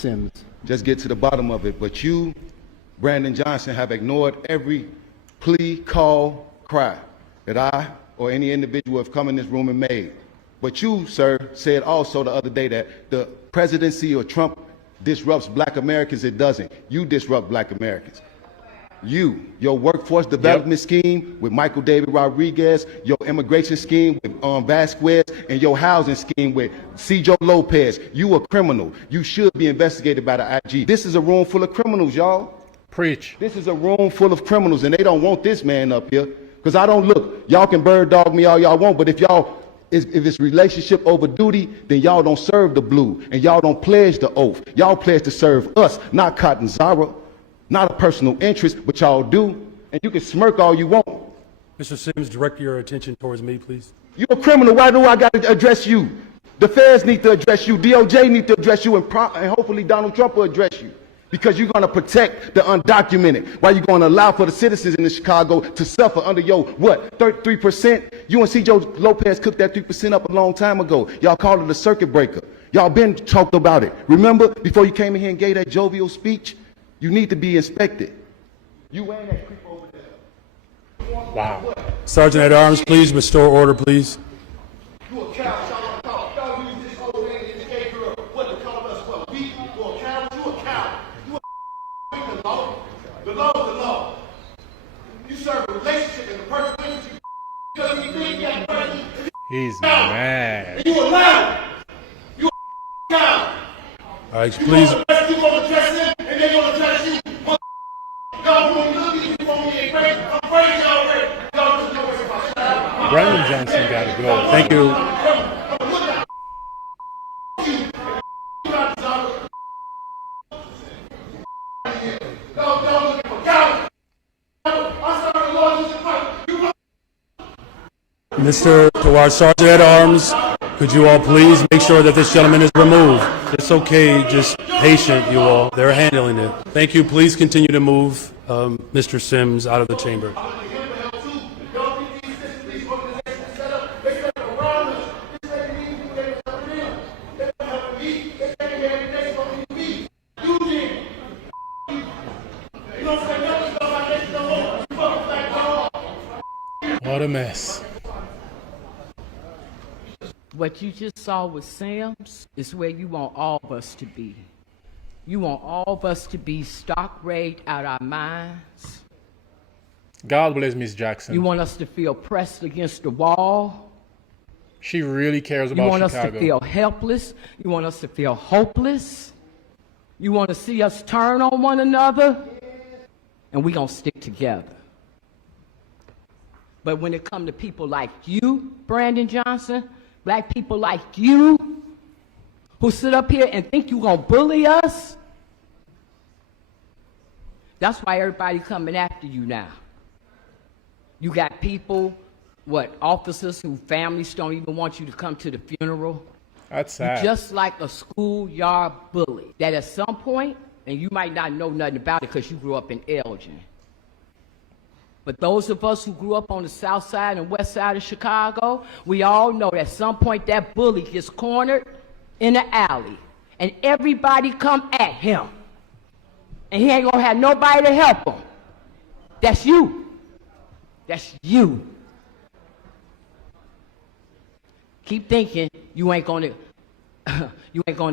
Sims. Just get to the bottom of it. But you, Brandon Johnson, have ignored every plea, call, cry that I or any individual have come in this room and made. But you, sir, said also the other day that the presidency or Trump disrupts black Americans. It doesn't. You disrupt black Americans. You, your workforce development scheme with Michael David Rodriguez, your immigration scheme with Vasquez, and your housing scheme with Cjo Lopez. You a criminal. You should be investigated by the IG. This is a room full of criminals, y'all. Preach. This is a room full of criminals, and they don't want this man up here. Because I don't look, y'all can bird dog me all y'all want, but if it's relationship over duty, then y'all don't serve the blue, and y'all don't pledge the oath. Y'all pledge to serve us, not Cotton Zara. Not a personal interest, but y'all do. And you can smirk all you want. Mr. Sims, direct your attention towards me, please. You're a criminal. Why do I got to address you? The feds need to address you. DOJ need to address you. And hopefully Donald Trump will address you. Because you're going to protect the undocumented. Why you going to allow for the citizens in Chicago to suffer under your, what, 33%? You and Cjo Lopez cooked that 3% up a long time ago. Y'all called it a circuit breaker. Y'all been talked about it. Remember, before you came in here and gave that jovial speech? You need to be inspected. You ain't that creep over there. Wow. Sergeant at Arms, please restore order, please. You a coward, y'all talk. Y'all use this old lady and this gay girl. What to call us for? You a coward, you a coward. You a the law. The law is the law. You serve a relationship and the person with you because you think that person. He's mad. You a liar. You a coward. All right, please. You gonna dress him and they gonna dress you. Y'all gonna look at you for me and pray. I'm praying y'all already. Y'all just know what's about. Brandon Johnson got to go. Thank you. Mr. Tawar, Sergeant at Arms, could you all please make sure that this gentleman is removed? It's okay, just patient, you all. They're handling it. Thank you. Please continue to move Mr. Sims out of the chamber. What a mess. What you just saw with Sims is where you want all of us to be. You want all of us to be stark raved out our minds. God bless Miss Jackson. You want us to feel pressed against the wall. She really cares about Chicago. You want Chicago. us to feel helpless. You want us to feel hopeless. You want to see us turn on one another. And we're going to stick together. But when it comes to people like you, Brandon Johnson, black people like you, who sit up here and think you're going to bully us, that's why everybody coming after you now. You got people, officers whose families don't even want you to come to the funeral. That's sad. You're just like a schoolyard bully that at some point, and you might not know nothing about it because you grew up in Elgin, but those of us who grew up on the south side and west side of Chicago, we all know that at some point that bully gets cornered in the alley and everybody come at him. And he ain't gonna have nobody to help him. That's you. That's you. Keep thinking you ain't gonna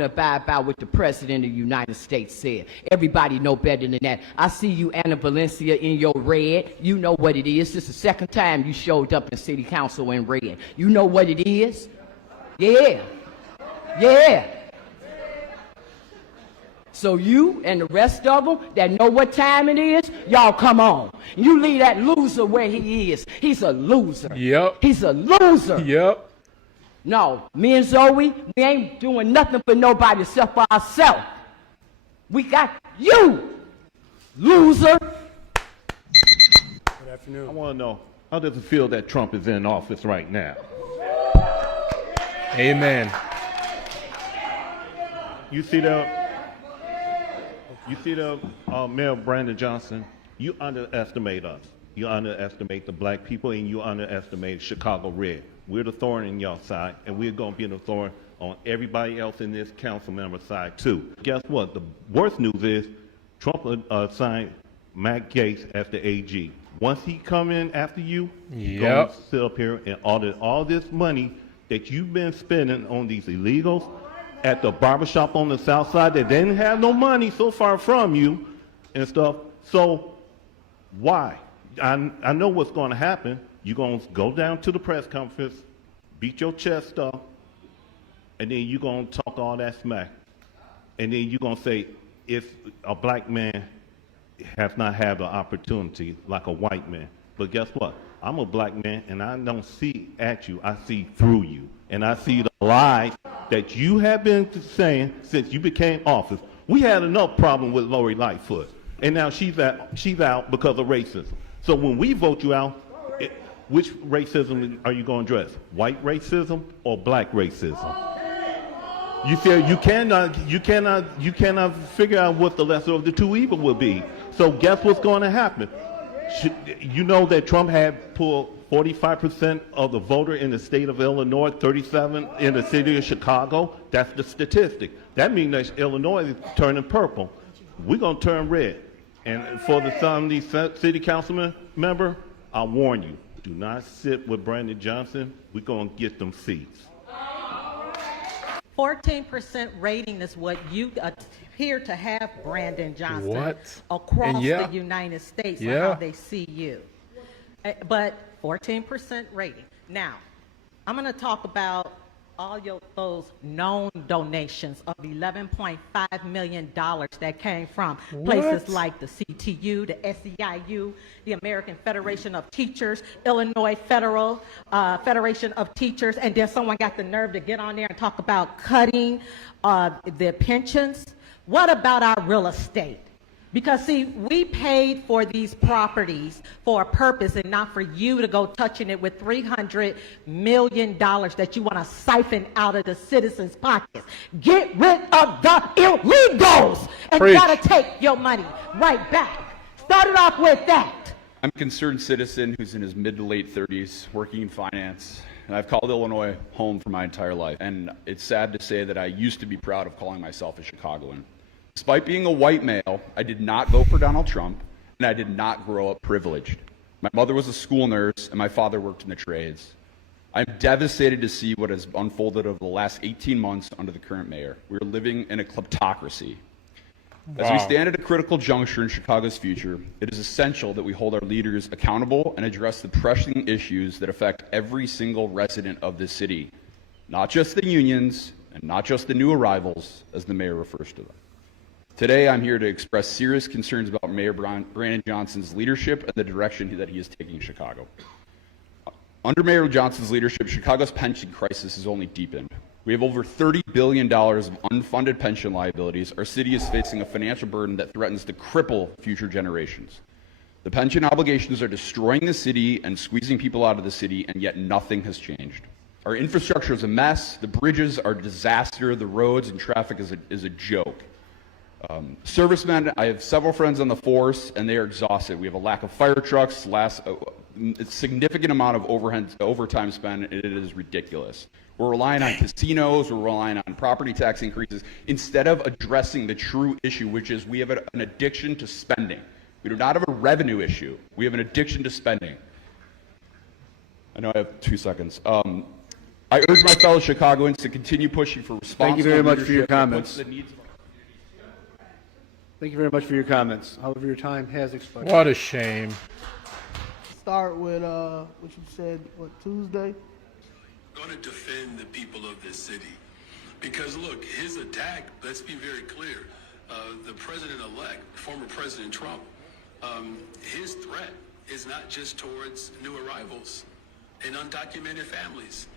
abide by what the President of the United States said. Everybody know better than that. I see you, Anna Valencia, in your red. You know what it is. This is the second time you showed up in City Council in red. You know what it is? Yeah. Yeah. So you and the rest of them that know what time it is, y'all come on. You leave that loser where he is. He's a loser. Yep. He's a loser. Yep. No, me and Zoe, we ain't doing nothing for nobody except for ourselves. We got you, loser. Good afternoon. I want to know, how does it feel that Trump is in office right now? Amen. You see the Mayor Brandon Johnson, you underestimate us. You underestimate the black people and you underestimate Chicago Red. We're the thorn in y'all side, and we're going to be the thorn on everybody else in this council member side too. Guess what? The worst news is Trump assigned Matt Gaetz as the AG. Once he come in after you, he's going to sit up here and audit all this money that you've been spending on these illegals at the barbershop on the south side that didn't have no money so far from you and stuff. So why? I know what's going to happen. You're going to go down to the press conference, beat your chest up, and then you're going to talk all that smack. And then you're going to say, if a black man has not had the opportunity like a white man. But guess what? I'm a black man, and I don't see at you. I see through you. And I see the lies that you have been saying since you became office. We had enough problem with Lori Lightfoot, and now she's out because of racism. So when we vote you out, which racism are you going to address? White racism or black racism? You feel you cannot figure out what the lesser of the two evil will be. So guess what's going to happen? You know that Trump had pulled 45% of the voter in the state of Illinois, 37 in the city of Chicago. That's the statistic. That means that Illinois is turning purple. We're going to turn red. And for some of these city councilmen member, I warn you, do not sit with Brandon Johnson. We're going to get them seats. 14% rating is what you appear to have, Brandon Johnson, What? across And the United States and Yeah. how they see you. But 14% rating. Now, I'm going to talk about all those known donations of $11.5 million that came from places like the CTU, the SEIU, the American Federation of Teachers, Illinois Federation of Teachers, and then someone got the nerve to get on there and talk about cutting their pensions. What about our real estate? Because, see, we paid for these properties for a purpose and not for you to go touching it with $300 million that you want to siphon out of the citizens' pockets. Get rid of the illegals, and you got to take your money right back. Start it off with that. I'm a concerned citizen who's in his mid to late 30s, working in finance, and I've called Illinois home for my entire life. And it's sad to say that I used to be proud of calling myself a Chicagoan. Despite being a white male, I did not vote for Donald Trump, and I did not grow up privileged. My mother was a school nurse, and my father worked in the trades. I'm devastated to see what has unfolded over the last 18 months under the current mayor. We are living in a kleptocracy. As we stand at a critical juncture in Chicago's future, it is essential that we hold our leaders accountable and address the pressing issues that affect every single resident of this city, not just the unions and not just the new arrivals, as the mayor refers to them. Today, I'm here to express serious concerns about Mayor Brandon Johnson's leadership and the direction that he is taking Chicago. Under Mayor Johnson's leadership, Chicago's pension crisis has only deepened. We have over $30 billion of unfunded pension liabilities. Our city is facing a financial burden that threatens to cripple future generations. The pension obligations are destroying the city and squeezing people out of the city, and yet nothing has changed. Our infrastructure is a mess. The bridges are a disaster. The roads and traffic is a joke. Servicemen, I have several friends on the force, and they are exhausted. We have a lack of fire trucks, a significant amount of overtime spent, and it is ridiculous. We're relying on casinos, we're relying on property tax increases, instead of addressing the true issue, which is we have an addiction to spending. We do not have a revenue issue. We have an addiction to spending. I know I have 2 seconds. I urge my fellow Chicagoans to continue pushing for responsible Thank you very much for your leadership that comments. puts the needs of Thank you very much for your comments. However, your time has expired. What a shame. Start with what you said, Tuesday? Going to defend the people of this city. Because look, his attack, let's be very clear, the president-elect, former President Trump, his threat is not just towards new arrivals and undocumented families.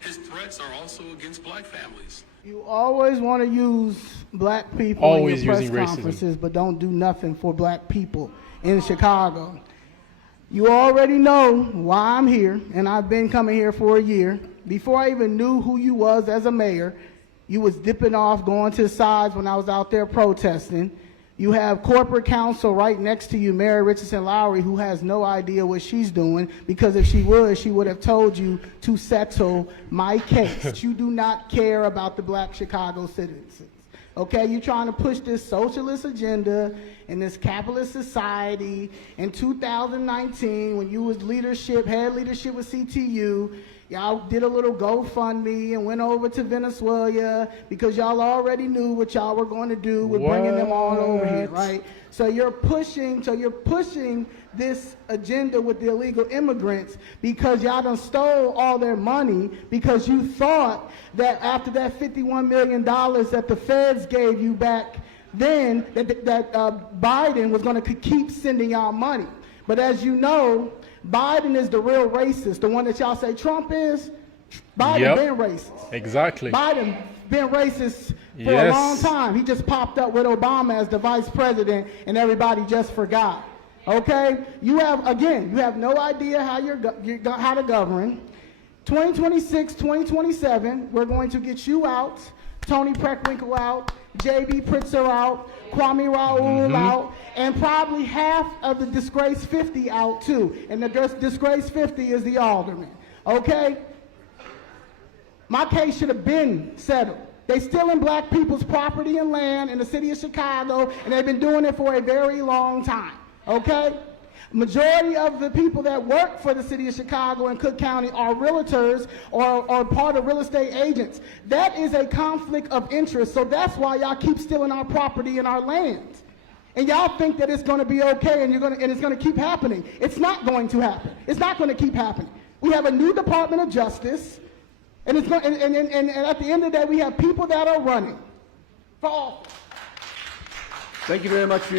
His threats are also against black families. You always want to use black people Always in your press using racism. conferences, but don't do nothing for black people in Chicago. You already know why I'm here, and I've been coming here for a year. Before I even knew who you was as a mayor, you was dipping off, going to the sides when I was out there protesting. You have corporate counsel right next to you, Mary Richardson Lowry, who has no idea what she's doing, because if she would have told you to settle my case. You do not care about the black Chicago citizens. Okay, you're trying to push this socialist agenda in this capitalist society. In 2019, when you was head leadership with CTU, y'all did a little GoFundMe and went over to Venezuela because y'all already knew what y'all were going to do with bringing them all over here, right? So you're pushing this agenda with the illegal immigrants because y'all done stole all their money because you thought that after that $51 million that the feds gave you back then, that Biden was going to keep sending y'all money. But as you know, Biden is the real racist, the one that y'all say Trump is. Biden been racist. Exactly. Biden been racist for a long time. He just popped up with Obama as the vice president, and everybody just forgot. Okay? You have no idea how how to govern. 2026, 2027, we're going to get you out, Tony Preckwinkle out, J.B. Pritzker out, Kwame Raoul out, and probably half of the disgraced 50 out too. And the disgraced 50 is the alderman. Okay? My case should have been settled. They stealing black people's property and land in the city of Chicago, and they've been doing it for a very long time. Okay? Majority of the people that work for the city of Chicago and Cook County are realtors or part of real estate agents. That is a conflict of interest, so that's why y'all keep stealing our property and our land. And y'all think that it's going to be okay and it's going to keep happening. It's not going to happen. It's not going to keep happening. We have a new Department of Justice, and at the end of the day, we have people that are running for office. Thank you very much for your